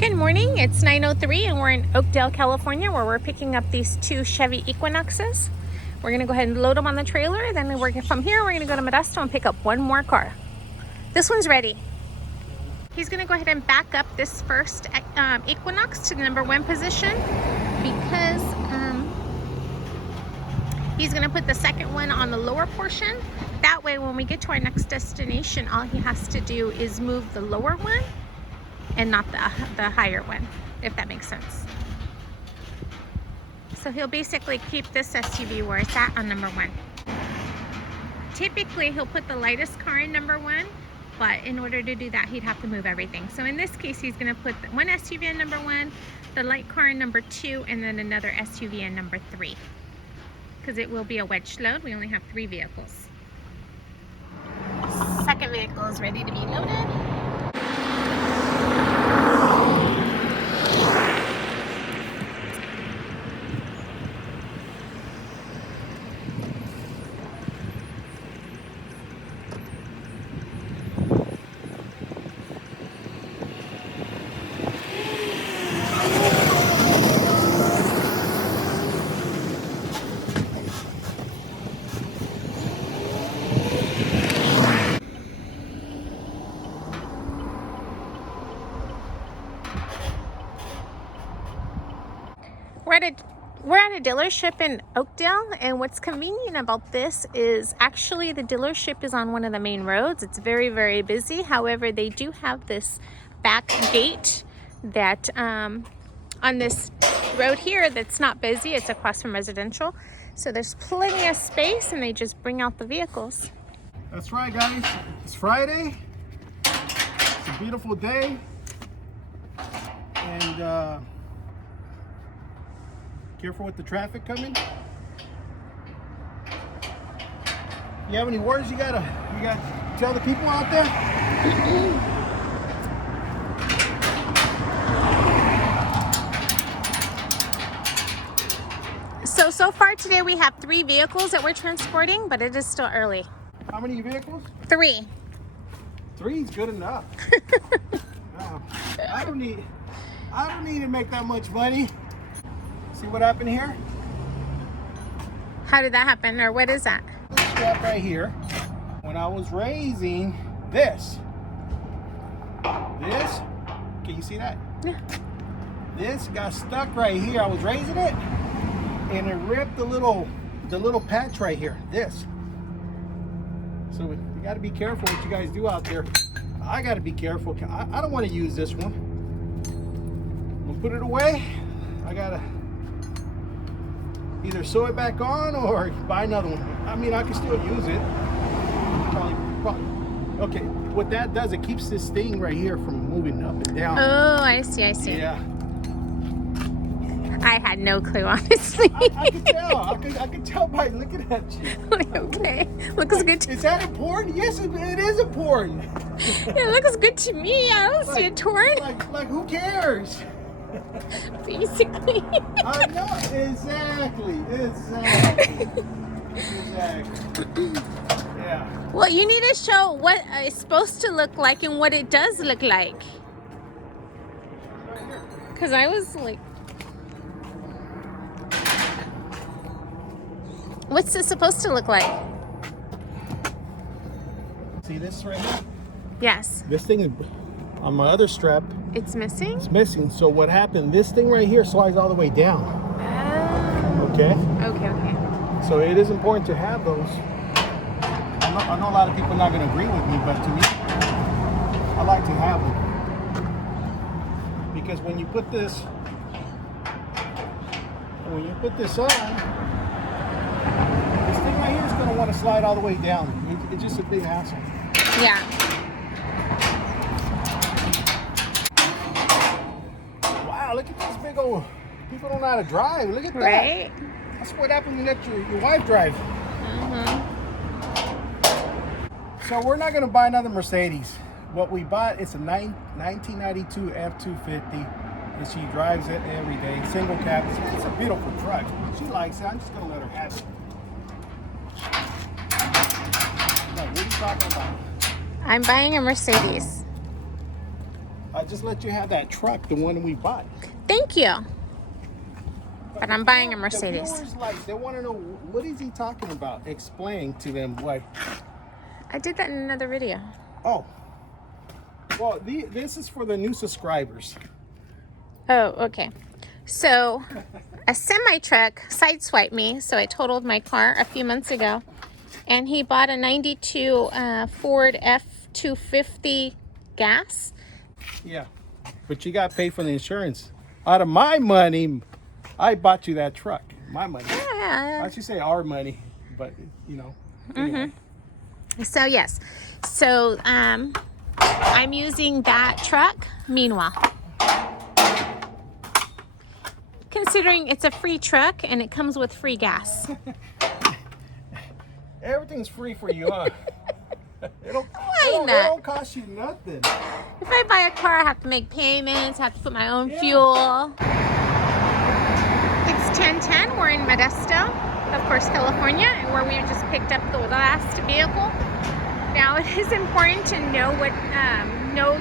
Good morning, it's 9:03 and we're in Oakdale, California, where we're picking up these two Chevy Equinoxes. We're gonna go ahead and load them on the trailer, then from here we're gonna go to Modesto and pick up one more car. This one's ready. He's gonna go ahead and back up this first Equinox to the #1 position because he's gonna put the second one on the lower portion. That way when we get to our next destination, all he has to do is move the lower one and not the higher one, if that makes sense. So he'll basically keep this SUV where it's at on #1. Typically he'll put the lightest car in #1, but in order to do that he'd have to move everything. So in this case he's going to put one SUV in #1, the light car in #2, and then another SUV in #3, because it will be a wedge load. We only have 3 vehicles. Second vehicle is ready to be loaded. We're at a dealership in Oakdale, and what's convenient about this is actually the dealership is on one of the main roads. It's very, very busy. However, they do have this back gate that on this road here that's not busy. It's across from residential. So there's plenty of space, and they just bring out the vehicles. That's right, guys. It's Friday. It's a beautiful day. And careful with the traffic coming. You have any words you gotta tell the people out there? So far today we have 3 vehicles that we're transporting, but it is still early. How many vehicles? 3. 3 is good enough. I don't need to make that much money. See what happened here? How did that happen, or what is that? This strap right here. When I was raising this, can you see that? Yeah. This got stuck right here. I was raising it, and it ripped the little patch right here. This. So we got to be careful what you guys do out there. I got to be careful. I don't want to use this one. I'm gonna put it away. I gotta either sew it back on or buy another one. I mean, I can still use it. Probably. Okay, what that does, it keeps this thing right here from moving up and down. Oh, I see. Yeah. I had no clue, honestly. I could tell. I could tell by looking at you. Okay, looks good. Is that important? Yes, it is important. It looks good to me. I don't see it torn. Like who cares? Basically. I know, exactly. Yeah. Well, you need to show what it's supposed to look like and what it does look like. Because I was like, what's this supposed to look like? See this right here? Yes. This thing is on my other strap. It's missing? It's missing. So what happened, this thing right here slides all the way down. Oh. Okay? Okay. So it is important to have those. I know a lot of people are not going to agree with me, but to me, I like to have them. Because when you put this on, this thing right here is going to want to slide all the way down. It's just a big hassle. Yeah. Wow, look at this big old, people don't know how to drive. Look at that. Right? That's what happened when you let your wife drive. So we're not going to buy another Mercedes. What we bought, it's a 1992 F-250. And she drives it every day. Single cab. It's a beautiful truck. She likes it. I'm just going to let her have it. No, what are you talking about? I'm buying a Mercedes. I just let you have that truck, the one we bought. Thank you. But I'm buying a The Mercedes. viewers, like, they want to know, what is he talking about? Explain to them, like. I did that in another video. Oh. Well, this is for the new subscribers. Oh, okay. So a semi-truck sideswiped me, so I totaled my car a few months ago. And he bought a 92 Ford F-250 gas. Yeah. But you got to pay for the insurance. Out of my money, I bought you that truck. My money. Yeah. I should say our money, but, you know. Anyway. So, yes. So, I'm using that truck. Meanwhile, considering it's a free truck and it comes with free gas. Everything's free for you, huh? It don't cost you nothing. If I buy a car, I have to make payments, I have to put my own fuel. It's 10:10. We're in Modesto, of course, California, where we just picked up the last vehicle. Now, it is important to know what know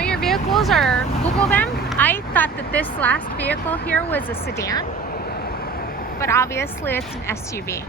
your vehicles or Google them. I thought that this last vehicle here was a sedan, but obviously it's an SUV.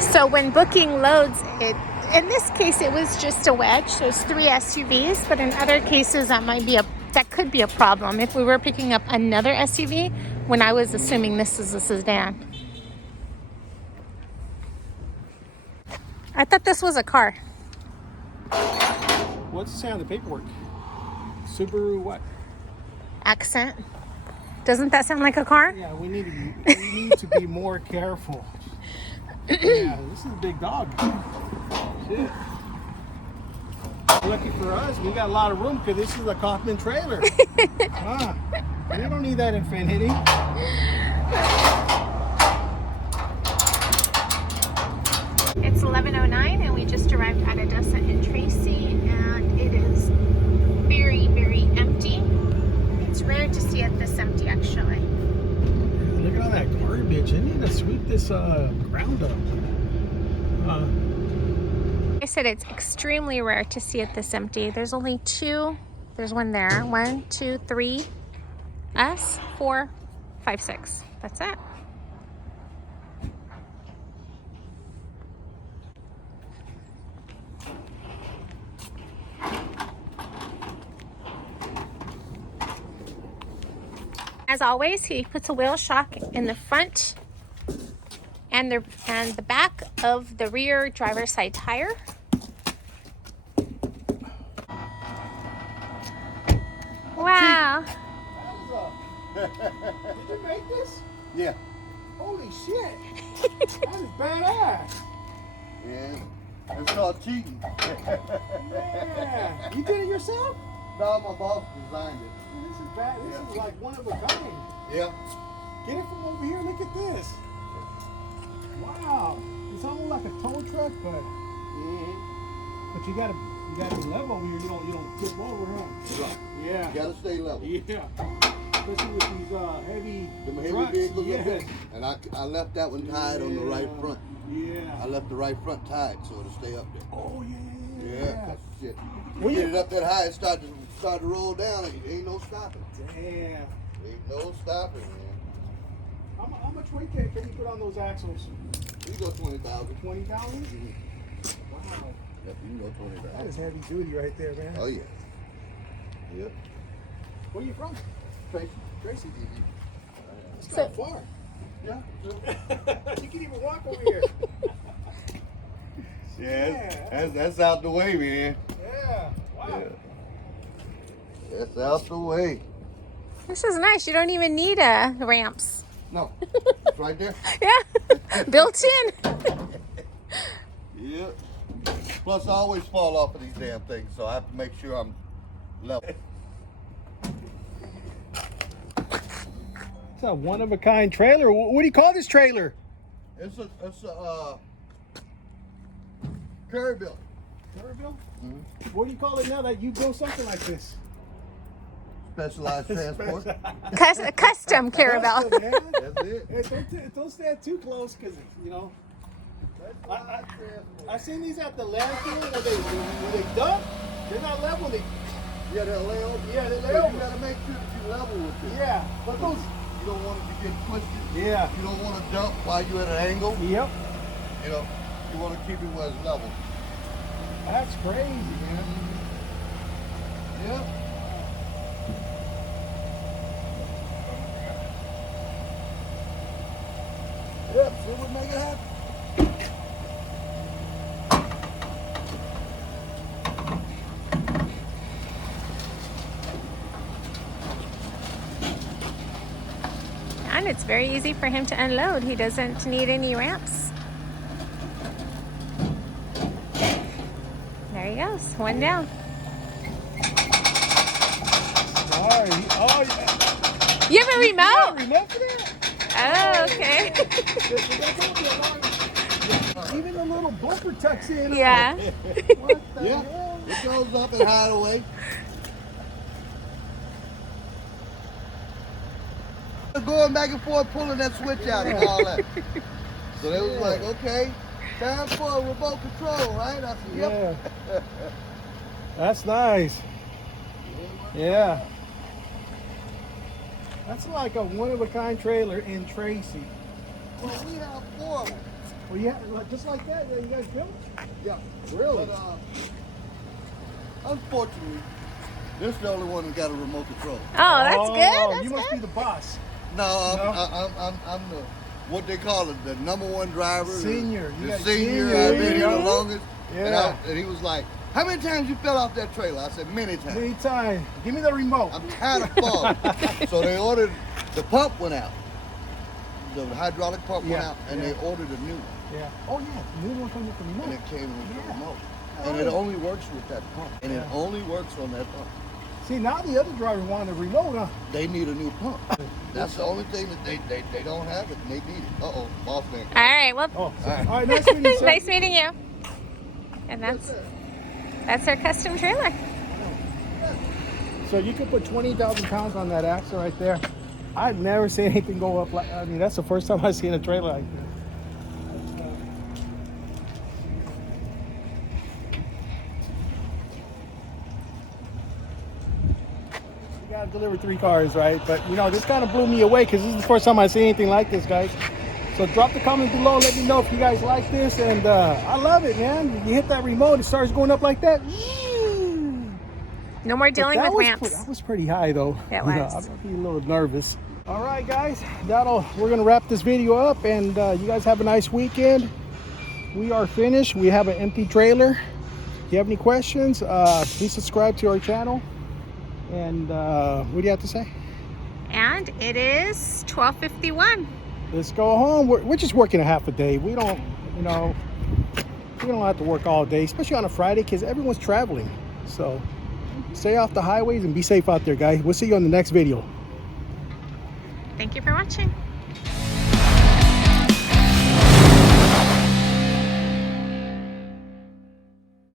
So when booking loads, in this case it was just a wedge, so it's 3 SUVs, but in other cases that could be a problem if we were picking up another SUV when I was assuming this is a sedan. I thought this was a car. What's it say on the paperwork? Subaru what? Accent. Doesn't that sound like a car? Yeah, we need to be more careful. Yeah, this is a big dog. Shit. Lucky for us, we got a lot of room because this is a Kaufman trailer. We don't need that infinity. It's 11:09 and we just arrived at Adesa and Tracy, and it is very, very empty. It's rare to see it this empty, actually. Look at all that garbage. I need to sweep this ground up. I said it's extremely rare to see it this empty. There's only 2. There's one there. 1, 2, 3. Us, 4, 5, 6. That's it. As always, he puts a wheel shock in the front and the back of the rear driver's side tire. Wow. Did you make this? Yeah. Holy shit. That is badass. Yeah. It's called cheating. Yeah. You did it yourself? No, my boss designed it. This is bad. This is like one of a kind. Yeah. Get it from over here. Look at this. Wow. It's almost like a tow truck, but you gotta be level over here. You don't tip over, huh? Right. Yeah. You gotta stay level. Yeah. Especially with these heavy trucks. Vehicles. Yes. And I left that one tied on the right front. Yeah. I left the right front tied so it'll stay up there. Oh yeah. Yeah. 'Cause shit. Well, You get it up that high, it start to roll down. And ain't no stopping. Damn. Ain't no stopping, man. How much weight can you put on those axles? You go 20,000. 20,000? Wow. Yep, you can go 20,000. That is heavy duty right there, man. Oh yeah. Yep. Where are you from? Tracy. Tracy. It's not far. Yeah. You can even walk over here. Yeah, that's out the way, man. Yeah. Wow. Yeah. That's out the way. This is nice. You don't even need ramps. No, it's right there. Yeah, built in. Yep. Plus, I always fall off of these damn things, so I have to make sure I'm level. It's a one-of-a-kind trailer. What do you call this trailer? It's a carry built. Caravel? What do you call it now that you build something like this? Specialized transport. Custom caravel. Custom, man. That's it. Hey, don't stand too close, because, you know. I seen these at the landfill when they dump. They're not level. Yeah, they'll lay over. Yeah, they lay So over. you gotta make sure that you level with it. Yeah, but those. You don't want it to get twisted. Yeah. You don't want to dump while you're at an angle. Yep. You know, you want to keep it where it's level. That's crazy, man. Yep. Yep, see what make it happen. And it's very easy for him to unload. He doesn't need any ramps. There he goes, one down. Sorry. Oh, yeah. You have a remote? Remote for that? Oh, okay. Even the little bumper tucks in. Yeah. What the Yeah, hell? it goes up and hide away. Going back and forth, pulling that switch out and all that. So they was like, okay, time for a remote control, right? I said, yep. Yeah. That's nice. Yeah. That's like a one-of-a-kind trailer in Tracy. Well, we have 4 of them. Well, yeah, just like that you guys built? Yeah. Really? But, unfortunately, this is the only one that got a remote control. Oh, that's good. That's you must good. be the boss. No, No? I'm the, what they call it, the #1 driver. Senior. You The got senior. senior, I've been you here the know? longest. Yeah. And he was like, how many times you fell off that trailer? I said, many times. Anytime. Give me the remote. I'm tired of falling. So they ordered, the pump went out. The hydraulic pump went Yeah, out, and yeah. they ordered a new one. Yeah. Oh, yeah. The new one comes with the remote. And it came with the Yeah. remote. Oh, And it yeah. only works with that pump. And it Yeah. only works on that pump. See, now the other driver wanted a remote, huh? They need a new pump. That's the only thing that they don't have it, and they need it. Uh-oh, boss man. All right, well, Oh, All right. all right. Nice meeting you, sir. nice meeting you. And that's our custom trailer. So you could put 20,000 pounds on that axle right there. I've never seen anything go up like, I mean, that's the first time I've seen a trailer like this. We gotta deliver 3 cars, right? But you know, this kind of blew me away because this is the first time I see anything like this, guys. So drop the comments below, let me know if you guys like this, and I love it, man. You hit that remote, it starts going up like that. No more dealing with ramps. That was pretty high, though. It You know, was. I'm a little nervous. All right, guys, we're gonna wrap this video up, and you guys have a nice weekend. We are finished. We have an empty trailer. If you have any questions, please subscribe to our channel. And what do you have to say? And it is 12:51. Let's go home. We're just working a half a day. We don't, you know, we don't have to work all day, especially on a Friday, because everyone's traveling. So stay off the highways and be safe out there, guys. We'll see you on the next video. Thank you for watching.